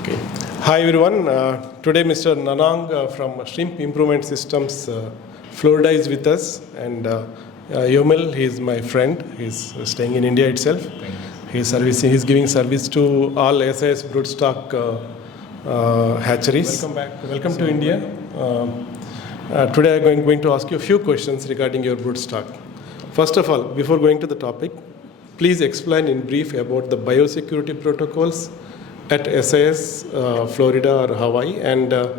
Okay. Hi everyone. Today Mr. Nanang from Shrimp Improvement Systems, Florida is with us, and Yomil, he is my friend. He's staying in India itself. He's giving service to all SIS Broodstock hatcheries. Welcome back. Welcome to India. Today I'm going to ask you a few questions regarding your broodstock. First of all, before going to the topic, please explain in brief about the biosecurity protocols at SIS, Florida or Hawaii, and a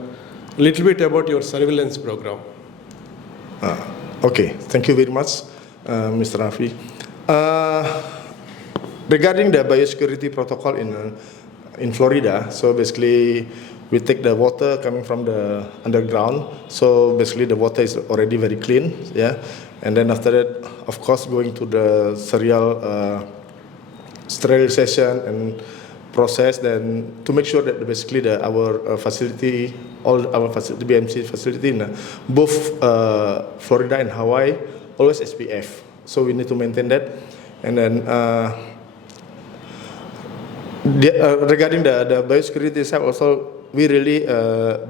little bit about your surveillance program. Okay, thank you very much, Mr. Rafi. Regarding the biosecurity protocol in Florida, so basically we take the water coming from the underground. So basically the water is already very clean, yeah. And then after that, of course, going to the serial sterilization and process, then to make sure that basically our facility, all our facility, BMC facility in both Florida and Hawaii, always SPF. So we need to maintain that. And then regarding the biosecurity side also, we really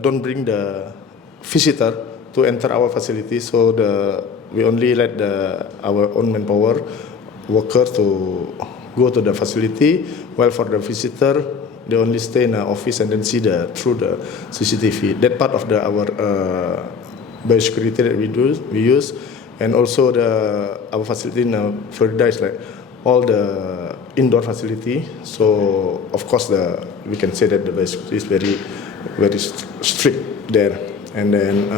don't bring the visitor to enter our facility. So we only let our own manpower workers to go to the facility, while for the visitor, they only stay in the office and then see through the CCTV. That part of our biosecurity that we use, and also our facility in Florida is like all the indoor facility. So of course we can say that the biosecurity is very, very strict there. And then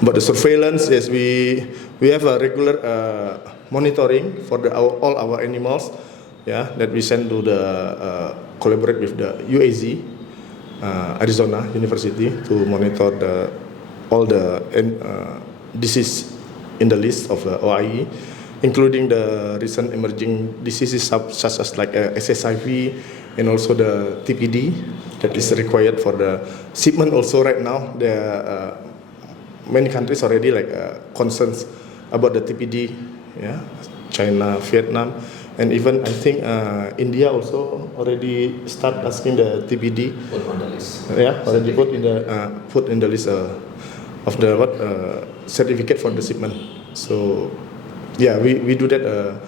but the surveillance is we have a regular monitoring for all our animals, yeah, that we send to collaborate with the UAZ, Arizona University, to monitor all the disease in the list of the OIE, including the recent emerging diseases such as like SSIV and also the TPD that is required for the shipment. Also right now, many countries already like concerns about the TPD, yeah, China, Vietnam, and even I think India also already start asking the TPD. Put on the list. Yeah, already put in the list of the certificate for the shipment. So yeah, we do that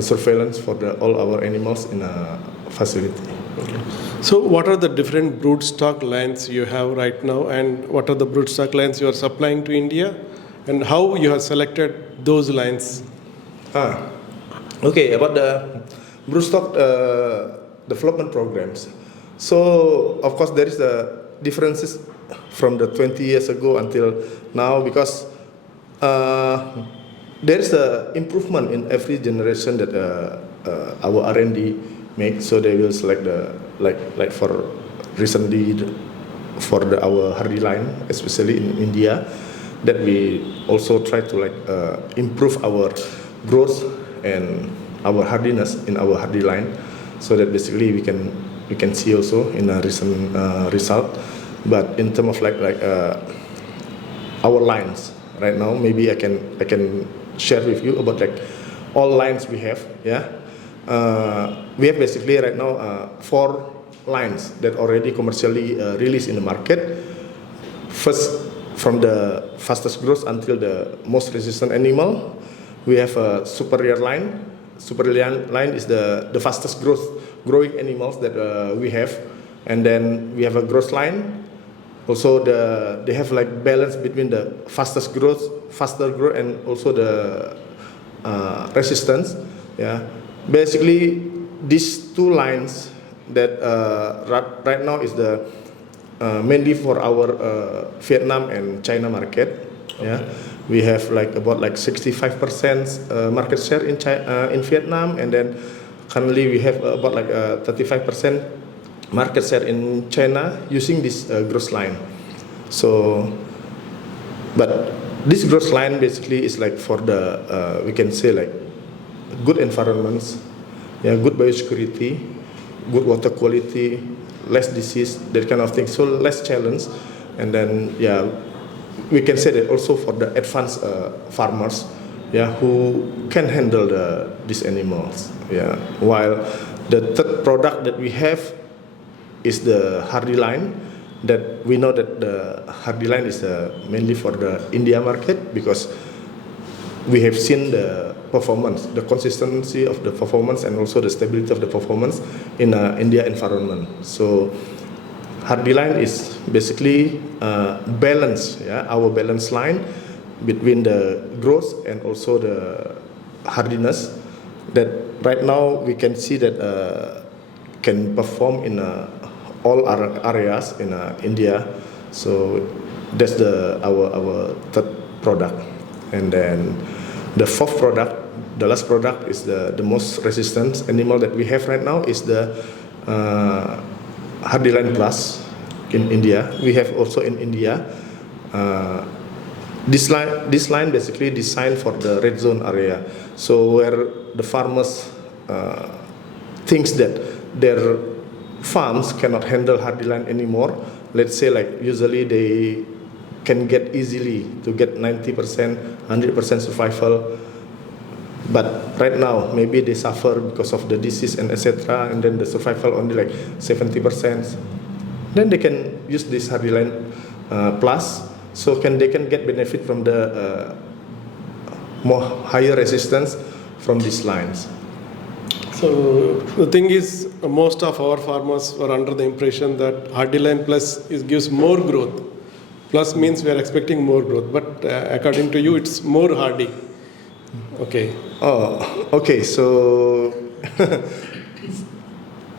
surveillance for all our animals in a facility. Okay. So what are the different broodstock lines you have right now, and what are the broodstock lines you are supplying to India, and how you have selected those lines? Okay, about the broodstock development programs. So of course there is the differences from the 20 years ago until now, because there is a improvement in every generation that our R&D make. So they will select like for recently for our Hardiline, especially in India, that we also try to improve our growth and our hardiness in our Hardiline, so that basically we can see also in a recent result. But in terms of our lines right now, maybe I can share with you about all lines we have. Yeah, we have basically right now 4 lines that already commercially released in the market. First, from the fastest growth until the most resistant animal, we have a Supplier line. Supplier line is the fastest growing animals that we have, and then we have a growth line. Also, they have balance between the faster growth, and also the resistance. Yeah, basically these 2 lines that right now is mainly for our Vietnam and China market. Yeah, we have about 65% market share in Vietnam, and then currently we have about 35% market share in China using this growth line. So, but this growth line basically is for the we can say good environments, yeah, good biosecurity, good water quality, less disease, that kind of thing. So less challenge, and then yeah, we can say that also for the advanced farmers, yeah, who can handle these animals. Yeah, while the third product that we have is the Hardiline. That we know that the Hardiline is mainly for the India market, because we have seen the performance, the consistency of the performance, and also the stability of the performance in India environment. So Hardiline is basically balance, our balance line between the growth and also the hardiness. That right now we can see that can perform in all our areas in India. So that's our third product. And then the fourth product, the last product, is the most resistant animal that we have right now is the Hardiline Plus in India. We have also in India. This line basically designed for the red zone area. So where the farmers thinks that their farms cannot handle Hardiline anymore. Let's say like usually they can get easily to get 90%, 100% survival. But right now, maybe they suffer because of the disease and etc. And then the survival only like 70%. Then they can use this Hardiline Plus, so they can get benefit from the more higher resistance from these lines. So the thing is, most of our farmers were under the impression that Hardiline Plus gives more growth. Plus means we are expecting more growth, but according to you, it's more hardy. Okay. Oh, okay. So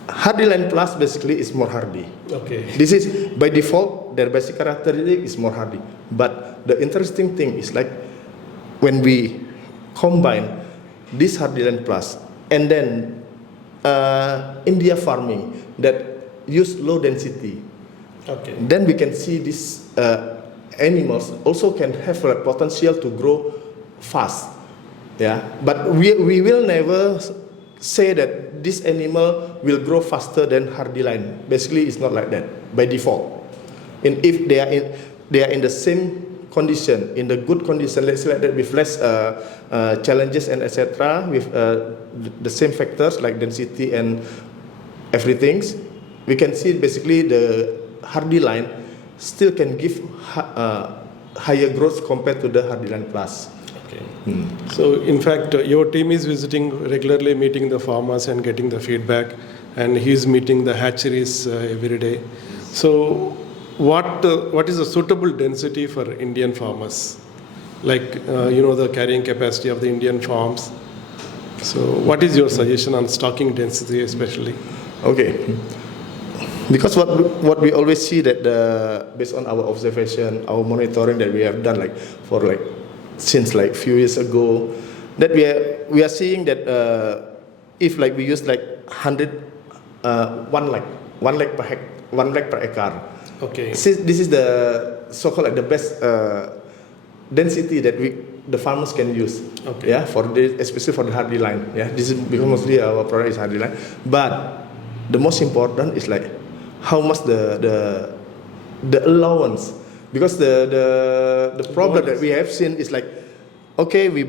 Hardiline Plus basically is more hardy. Okay. This is by default, their basic characteristic is more hardy. But the interesting thing is like when we combine this Hardiline Plus and then India farming that use low density, okay, then we can see these animals also can have a potential to grow fast. Yeah, but we will never say that this animal will grow faster than Hardiline. Basically, it's not like that by default. And if they are in the same condition, in the good condition, let's say like that, with less challenges and etc., with the same factors like density and everything, we can see basically the Hardiline still can give higher growth compared to the Hardiline Plus. Okay. So in fact, your team is visiting regularly, meeting the farmers and getting the feedback, and he's meeting the hatcheries every day. So what is a suitable density for Indian farmers? Like, the carrying capacity of the Indian farms. So what is your suggestion on stocking density especially? Okay. Because what we always see that based on our observation, our monitoring that we have done since few years ago, that we are seeing that if we use 100 one leg per acre. Okay. This is the so-called the best density that the farmers can use. Okay. Yeah, especially for the Hardiline. Yeah, this is because mostly our product is Hardiline. But the most important is how much the allowance, because the problem that we have seen is okay, we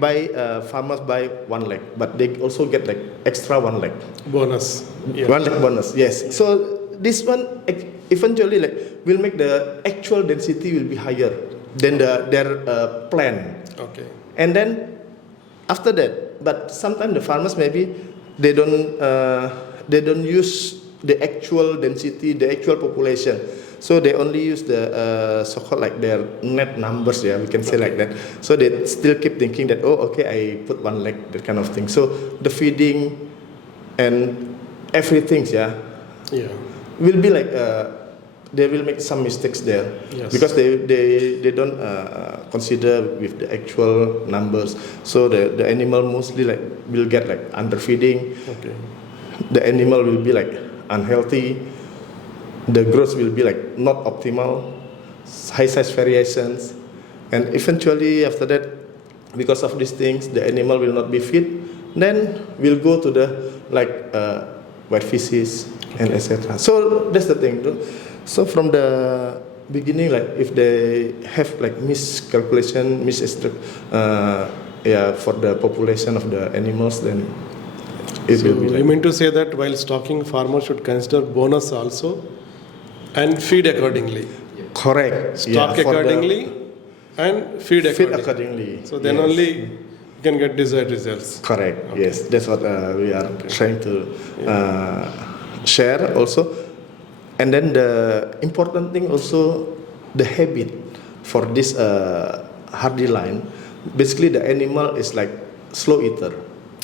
farmers buy 1 leg, but they also get extra 1 leg Bonus. Yeah. 1 leg bonus. Yes. So this one eventually will make the actual density will be higher than their plan. Okay. And then after that, but sometimes the farmers maybe they don't use the actual density, the actual population. So they only use the so-called their net numbers, yeah, we can say like that. So they still keep thinking that, oh, okay, I put 1 leg, that kind of thing. So the feeding and everything, yeah, will be they will make some mistakes there. Yes. Because they don't consider with the actual numbers. So the animal mostly will get underfeeding. Okay. The animal will be unhealthy. The growth will be not optimal, high size variations, and eventually after that, because of these things, the animal will not be fit. Then we'll go to the white feces and etc. So that's the thing. So from the beginning, if they have miscalculation, for the population of the animals, then it will be. You mean to say that while stocking, farmers should consider bonus also? And feed accordingly. Correct. Stock for the accordingly and feed feed accordingly. accordingly. So then Yes. only you can get desired results. Correct. Yes, that's what we are trying to share also. And then the important thing also, the habit for this Hardiline. Basically, the animal is like slow eater.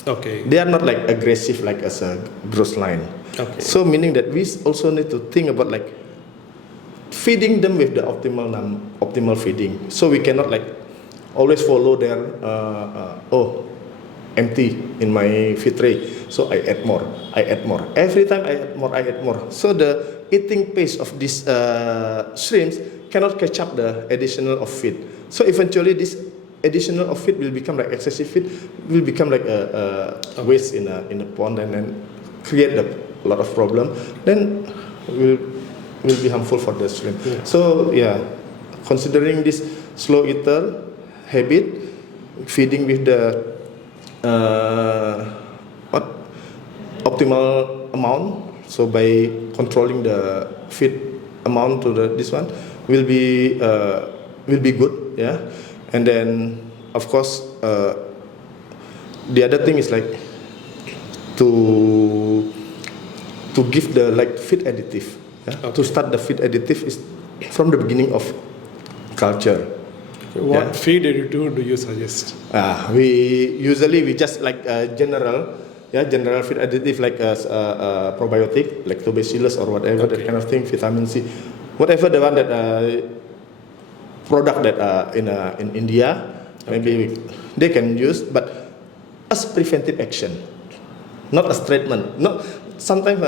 Okay. They are not like aggressive like as a gross line. Okay. So meaning that we also need to think about like feeding them with the optimal feeding. So we cannot like always follow their empty in my feed tray, so I add more. Every time I add more. So the eating pace of these shrimps cannot catch up the additional of feed. So eventually this additional of feed will become like excessive feed, will become like a waste in a pond, and then create a lot of problem. Then will be harmful for the shrimp. Yeah. So yeah, considering this slow eater habit, feeding with the optimal amount, so by controlling the feed amount to this one will be good, yeah. And then of course the other thing is like to give the like feed additive, yeah? Okay. To start the feed additive is from the beginning of culture. What feed additive do you suggest? We just like general feed additive like probiotic, lactobacillus or whatever, that kind of thing, vitamin C, whatever the one that product that in India maybe they can use, but as preventive action, not as treatment. No, sometimes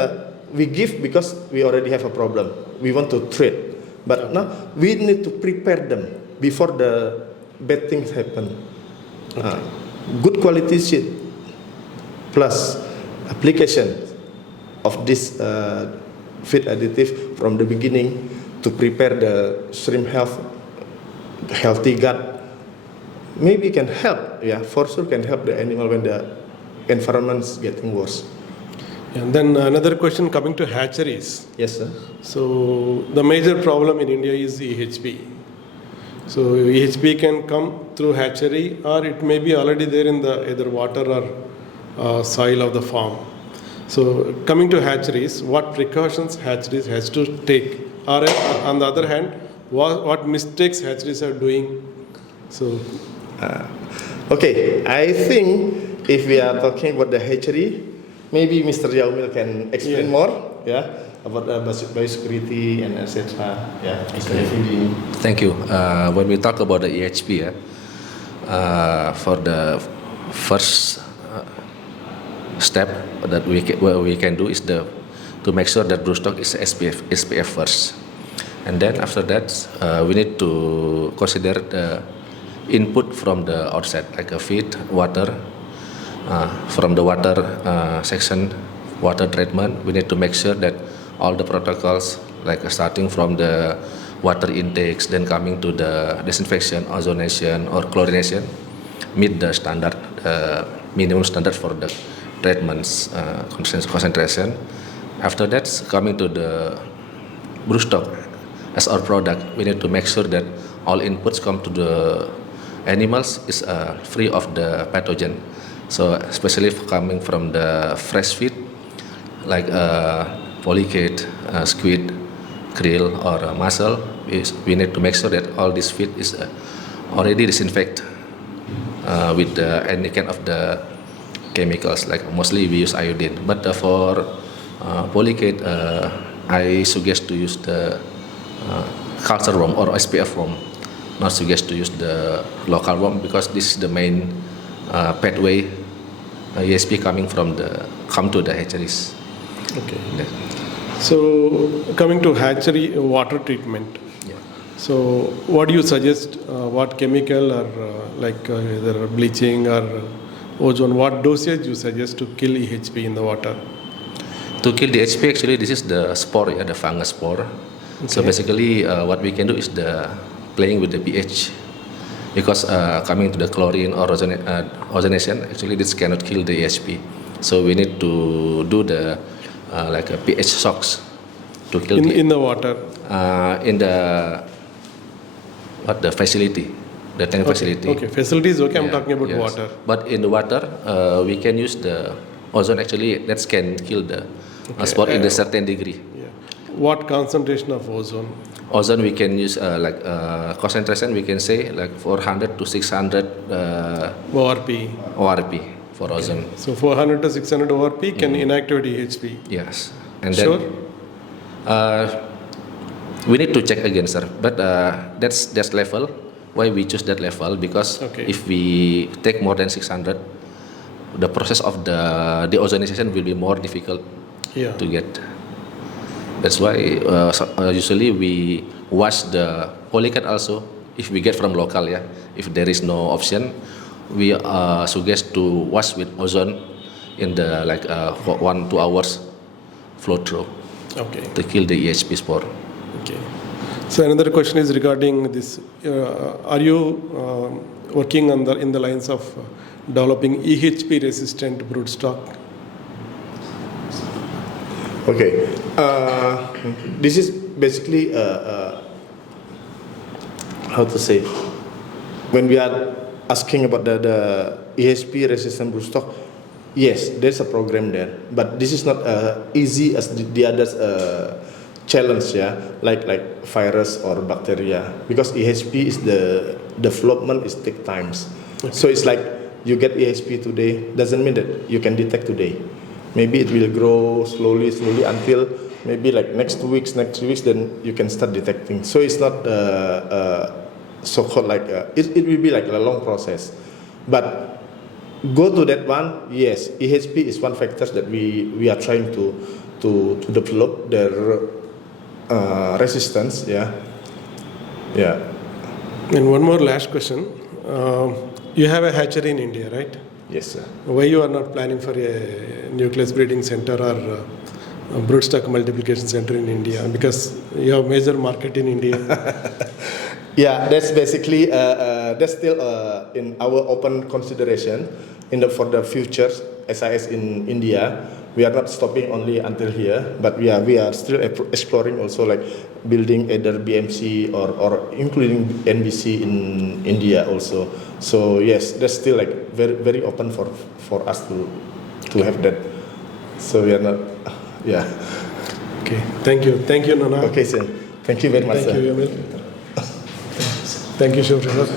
we give because we already have a problem, we want to treat, but now we need to prepare them before the bad things happen. Good quality seed plus application of this feed additive from the beginning to prepare the shrimp healthy gut, maybe can help, for sure can help the animal when the environment's getting worse. And then another question coming to hatcheries. Yes, sir. So the major problem in India is EHP. So EHP can come through hatchery, or it may be already there in the either water or soil of the farm. So coming to hatcheries, what precautions hatcheries has to take, or on the other hand, what mistakes hatcheries are doing? So okay, I think if we are talking about the hatchery, maybe Mr. Yaumil can explain more, about biosecurity and etc. Feeding. Thank you. When we talk about the EHP, for the first step that we can do is to make sure that broodstock is SPF first, and then after that we need to consider the input from the outset, like a feed, water. From the water section, water treatment, we need to make sure that all the protocols, like starting from the water intakes, then coming to the disinfection, ozonation or chlorination, meet the standard, minimum standard for the treatments concentration. After that, coming to the broodstock as our product, we need to make sure that all inputs come to the animals is free of the pathogen. So especially coming from the fresh feed, like polychaete, squid, krill or mussel, we need to make sure that all this feed is already disinfected with any kind of the chemicals, like mostly we use iodine. But for polychaete, I suggest to use the culture worm or SPF worm, not suggest to use the local worm, because this is the main pathway ESP come to the hatcheries. okay. So coming to hatchery water treatment. Yeah. So what do you suggest? What chemical or either bleaching or ozone? What dosage you suggest to kill EHP in the water? To kill the EHP, actually, this is the spore, the fungus spore. Okay. So basically, what we can do is playing with the pH. Because coming to the chlorine or ozonation, actually this cannot kill the EHP. So we need to do the like a pH shocks to kill in the water. in the facility, the tank facility. Okay, facilities. Okay, I'm Yeah, talking about yes. water. But in the water, we can use the ozone. Actually, that can kill the spore in a certain degree. Yeah. What concentration of ozone? Ozone we can use concentration. We can say like 400 to 600 ORP. ORP for ozone. So 400 to 600 ORP can inactivate EHP. Yes, and Sure. then we need to check again, sir. But that's level. Why we choose that level? Because Okay. if we take more than 600, the process of the deozonization will be more difficult Yeah. to get. That's why usually we wash the polycat also. If we get from local, yeah. If there is no option, we suggest to wash with ozone in the 1-2 hours flow through Okay. to kill the EHP spore. Okay. So another question is regarding this. Are you working on in the lines of developing EHP resistant broodstock? Okay. This is basically how to say, when we are asking about the EHP resistant broodstock, yes, there's a program there, but this is not easy as the others challenge, yeah, like virus or bacteria, because EHP is the development is take times. Okay. So it's like you get EHP today doesn't mean that you can detect today. Maybe it will grow slowly until maybe like next 2 weeks, then you can start detecting. So it's not so-called like it will be like a long process. But go to that one, yes, EHP is one factor that we are trying to develop their resistance. Yeah. And one more last question. You have a hatchery in India, right? Yes, sir. Why you are not planning for a nucleus breeding center or a broodstock multiplication center in India? Because you have major market in India. Yeah, that's basically that's still in our open consideration for the future SIS in India. We are not stopping only until here, but we are still exploring also like building either BMC or including NBC in India also. So yes, that's still like very open for us to have that. So we are not, yeah. Okay, thank you, Nana. Okay, sir. Thank you very much, Thank sir. you, Emil. Thank you, Shivprasad.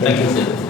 Thank you, sir.